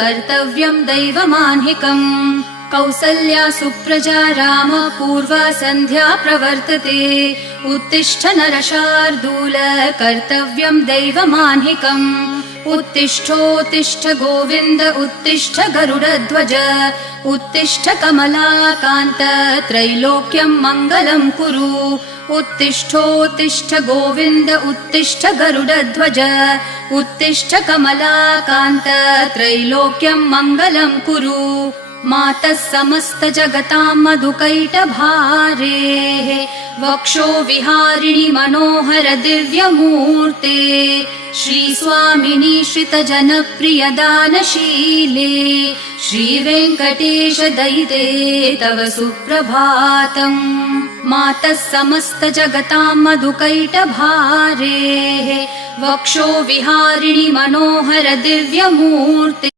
कर्तव्यं दैवमान्हिकम् कौसल्या सुप्रजा राम पूर्वा सन्ध्या प्रवर्तते उत्तिष्ठ नरशार्दूल कर्तव्यं दैवमान्हिकम् उत्तिष्ठोत्तिष्ठ गोविन्द उत्तिष्ठ गरुडध्वज उत्तिष्ठ कमलाकान्त त्रैलोक्यं मङ्गलं कुरु उत्तिष्ठोत्तिष्ठ गोविन्द उत्तिष्ठ गरुडध्वज उत्तिष्ठ कमलाकान्त त्रैलोक्यं मङ्गलं कुरु मातः समस्त जगतां मधुकैटभारेः वक्षो विहारिणि मनोहर दिव्यमूर्ते श्रीस्वामिनि श्रितजनप्रिय दानशीले श्रीवेङ्कटेश दयिते तव सुप्रभातम् मातः समस्त जगतां मधुकैटभारेः वक्षो विहारिणि मनोहर दिव्यमूर्ते